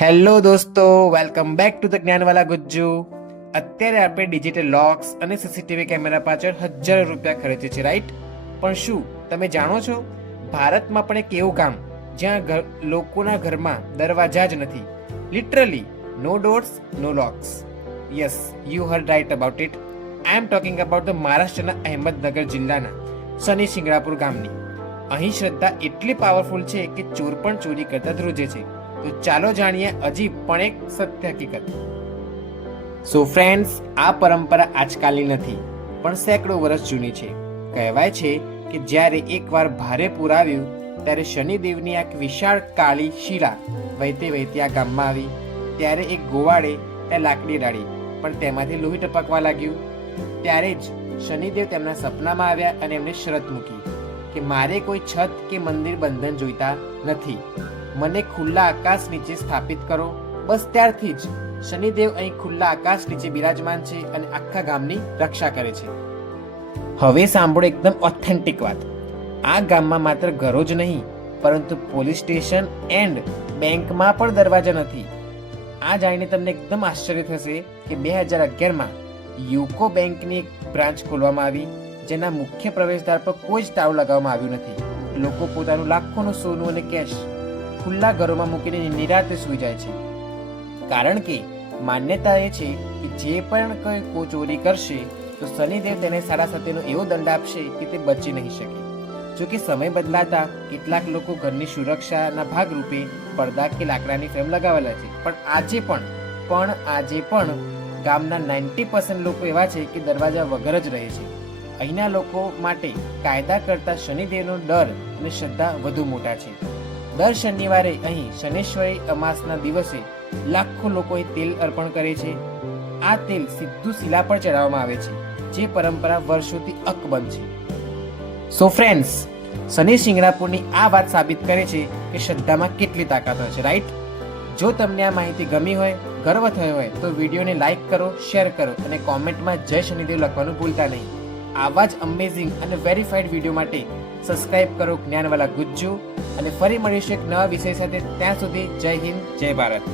Hello દોસ્તો, welcome back to the Gyanwala Gujju. અત્યારે આપણે ડિજિટલ લોક્સ અને સીસીટીવી કેમેરા પાછળ હજારો રૂપિયા ખર્ચે છે, રાઈટ? પણ શું તમે જાણો છો, ભારતમાં પણ એક એવું ગામ જ્યાં લોકોના ઘરમાં દરવાજા જ નથી. Literally no doors, no locks. Yes, you heard right about it. I am talking about the મહારાષ્ટ્રના અહેમદનગર જિલ્લાના શનિ શિંગણાપુર ગામની. અહીં શ્રદ્ધા એટલી પાવરફુલ છે કે ચોર પણ ચોરી કરતા ધ્રુજે છે. તો ચાલો જાણીએ અજીબ પણ એક સત્ય હકીકત. સો ફ્રેન્ડ્સ, આ પરંપરા આજકાલની નથી, પણ સેંકડો વર્ષ જૂની છે. કહેવાય છે કે જ્યારે એકવાર ભારે પૂર આવ્યું ત્યારે શનિદેવની એક વિશાળ કાળી શિલા વહેતી વહેતી આ ગામમાં આવી. ત્યારે એક ગોવાળે ત્યાં લાકડી ડાળી, પણ તેમાંથી લોહી ટપકવા લાગ્યું. ત્યારે જ શનિદેવ તેમના સપનામાં આવ્યા અને એમને શરત મૂકી કે મારે કોઈ છત કે મંદિર બંધન જોઈતા નથી, મને ખુલ્લા આકાશ નીચે સ્થાપિત કરો. બસ ત્યારથી જ શનિદેવ અહીં ખુલ્લા આકાશ નીચે બિરાજમાન છે અને આખા ગામની રક્ષા કરે છે. હવે સાંભળો એકદમ ઓથેન્ટિક વાત. આ ગામમાં માત્ર ઘરો જ નહીં, પરંતુ પોલીસ સ્ટેશન એન્ડ બેંકમાં પણ દરવાજા નથી. આ જાણીને તમને એકદમ આશ્ચર્ય થશે કે 2011માં યુકો બેંકની એક બ્રાન્ચ ખોલવામાં આવી, જેના મુખ્ય પ્રવેશદ્વાર પર કોઈ જ તાળું લગાવવામાં આવ્યું નથી. લોકો પોતાનું લાખોનું સોનું અને કેશ ખુલ્લા ઘરોમાં મૂકીને નિરાતે સૂઈ જાય છે. કારણ કે માન્યતા એ છે કે જે પણ કોઈ ચોરી કરશે તો શનિદેવ તેને સારા સાથેનો એવો દંડ આપશે કે તે બચી નહીં શકે. જો કે સમય બદલાતા કેટલાક લોકો ઘરની સુરક્ષાના ભાગરૂપે પડદા કે લાકડાની ફ્રેમ લગાવેલા છે, પણ આજે પણ ગામના 90% લોકો એવા છે કે દરવાજા વગર જ રહે છે. અહીંના લોકો માટે કાયદા કરતા શનિદેવનો ડર અને શ્રદ્ધા વધુ મોટા છે. દર શનિવારે અહીં શનેશ્વરી અમાસના દિવસે લાખો લોકો અહીં તેલ અર્પણ કરે છે. આ તેલ સીધું શિલા પર ચડાવવામાં આવે છે, જે પરંપરા વર્ષોથી અકબંધ છે. સો ફ્રેન્ડ્સ, શનિ શિંગણાપુરની આ વાત સાબિત કરે છે કે શ્રદ્ધામાં કેટલી તાકાત હોય છે, રાઈટ? જો તમને આ માહિતી ગમી હોય, ગર્વ થયો હોય, તો વિડીયોને લાઈક કરો, શેર કરો અને કોમેન્ટમાં જય શનિદેવ લખવાનું ભૂલતા નહીં. આવા જ અમેઝિંગ અને વેરીફાઈડ વિડીયો માટે સબસ્ક્રાઇબ કરો જ્ઞાનવાલા ગુજ્જુ. અને ફરી મળીશું એક નવા વિષય સાથે. ત્યાં સુધી જય હિન્દ, જય ભારત.